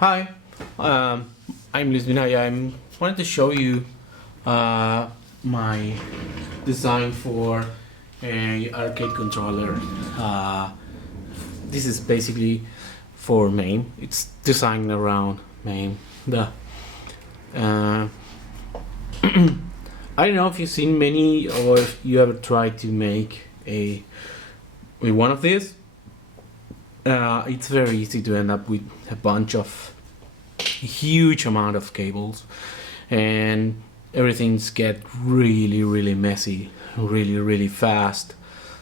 Hi, I'm Luis Binaya. I wanted to show you my design for a arcade controller. This is basically for MAME. It's designed around MAME. Uh, I don't know if you've seen many or if you ever tried to make a with one of these. It's very easy to end up with a bunch of huge amount of cables, and everything's get really messy really fast.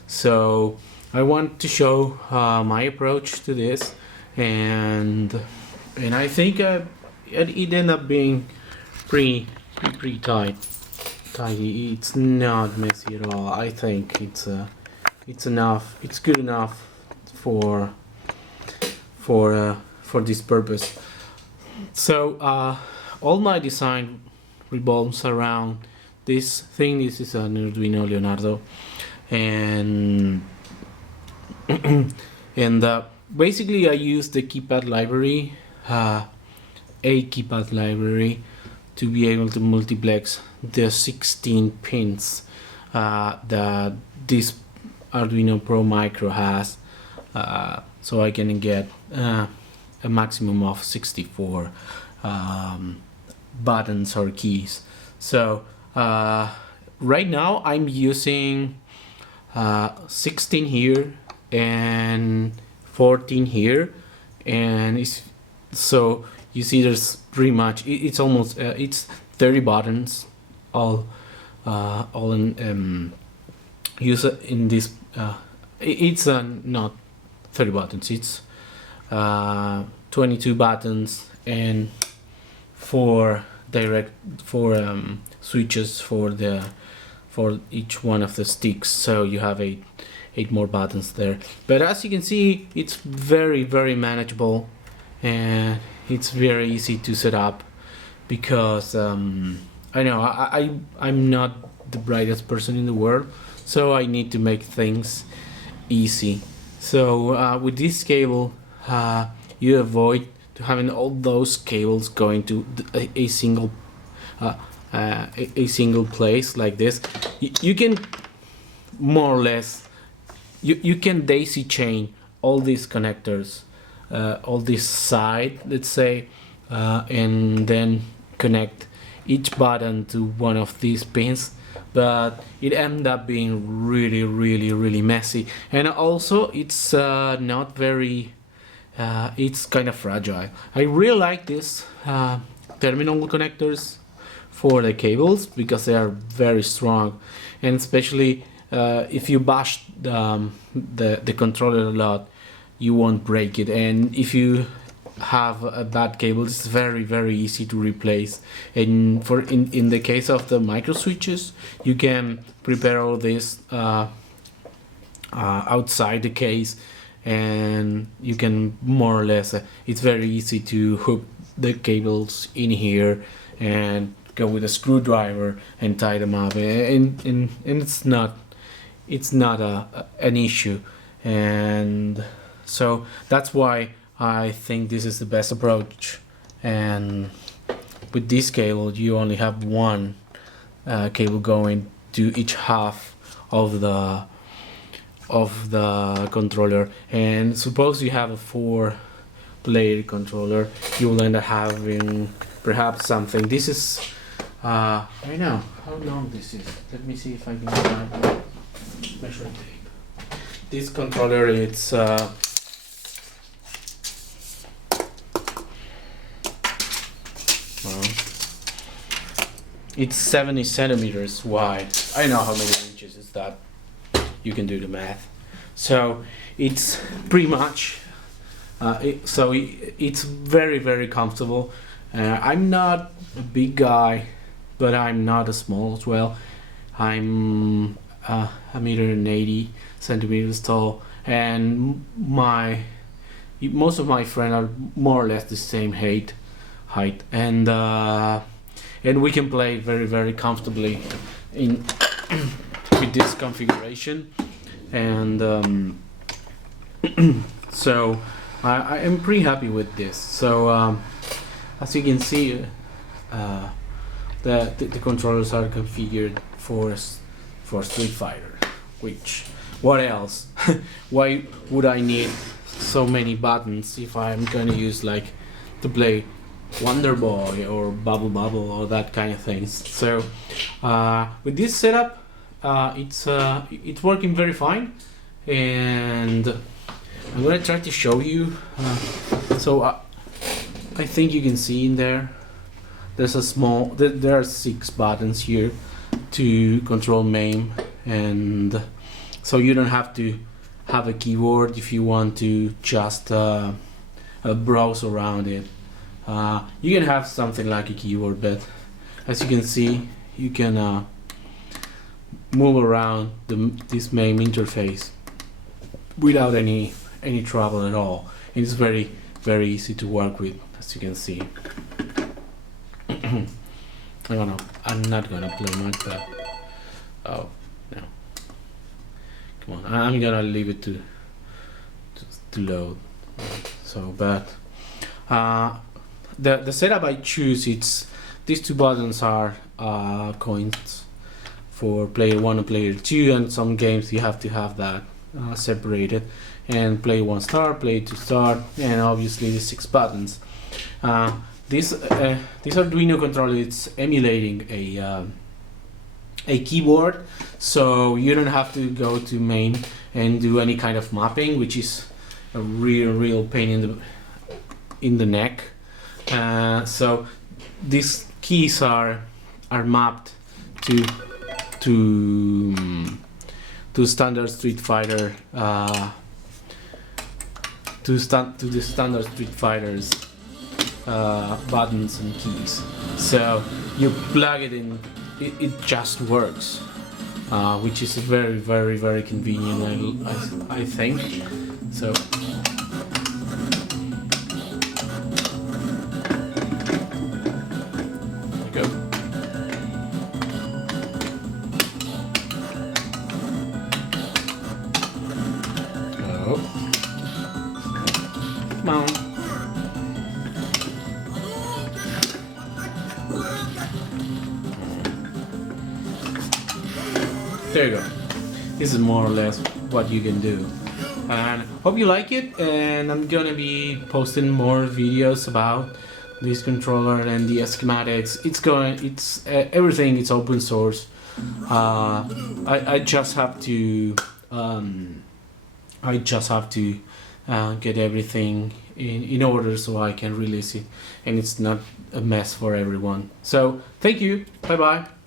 So I want to show my approach to this, and I think it ended up being pretty tidy. It's not messy at all. I think it's enough. It's good enough for this purpose. So all my design revolves around this thing. This is an Arduino Leonardo, and basically I use the keypad library, a keypad library, to be able to multiplex the 16 pins that this Arduino Pro Micro has. So I can get a maximum of 64 buttons or keys. So right now I'm using 16 here and 14 here, and so you see there's pretty much it's almost it's 30 buttons all in use in this. It's not 30 buttons, it's 22 buttons and four switches for each one of the sticks, so you have eight more buttons there. But as you can see, it's very manageable, and it's very easy to set up, because I know I'm not the brightest person in the world, so I need to make things easy. So with this cable, you avoid to having all those cables going to a single place like this. You can more or less you can daisy chain all these connectors, all this side, let's say, and then connect each button to one of these pins. But it ended up being really messy, and also it's not very it's kind of fragile. I really like this terminal connectors for the cables, because they are very strong, and especially if you bash the controller a lot, you won't break it. And if you have a bad cable, it's very easy to replace. And in the case of the micro switches, you can prepare all this outside the case, and you can more or less it's very easy to hook the cables in here and go with a screwdriver and tie them up, and it's not an issue. And so that's why I think this is the best approach. And with this cable, you only have one cable going to each half of the controller. And suppose you have a 4-player controller, you will end up having perhaps something. This is I know how long this is. Let me see if I can find measuring tape. This controller, it's it's 70 centimeters wide. I know how many inches is that. You can do the math. So it's pretty much it's very comfortable. I'm not a big guy, but I'm not a small as well. I'm a meter and 80 centimeters tall, and most of my friends are more or less the same height, and we can play very comfortably in with this configuration. And so I am pretty happy with this. So as you can see, the controllers are configured for Street Fighter. Which, what else? Why would I need so many buttons if I'm gonna use like to play Wonder Boy or Bubble Bubble or that kind of things? So with this setup, it's working very fine, and I'm gonna try to show you. I think you can see in there. There's a small. There are 6 buttons here to control MAME, and so you don't have to have a keyboard if you want to just browse around it. You can have something like a keyboard, but as you can see, you can move around this MAME interface without any trouble at all. And it's very easy to work with, as you can see. I'm not gonna play much, but oh no, come on, I'm gonna leave it to load. So, but the setup I choose, it's these 2 buttons are coins for player 1 and player 2, and some games you have to have that separated, and player 1 start, player 2 start, and obviously the 6 buttons. This Arduino controller, it's emulating a keyboard, so you don't have to go to MAME and do any kind of mapping, which is a real pain in the neck. So these keys are mapped to standard Street Fighter to the standard Street Fighters buttons and keys. So you plug it in, it just works, which is very convenient, I think. So there you go. Come on. There you go. This is more or less what you can do, and hope you like it. And I'm gonna be posting more videos about this controller and the schematics. It's everything. It's open source. I just have to get everything in order so I can release it, and it's not a mess for everyone. So thank you. Bye bye.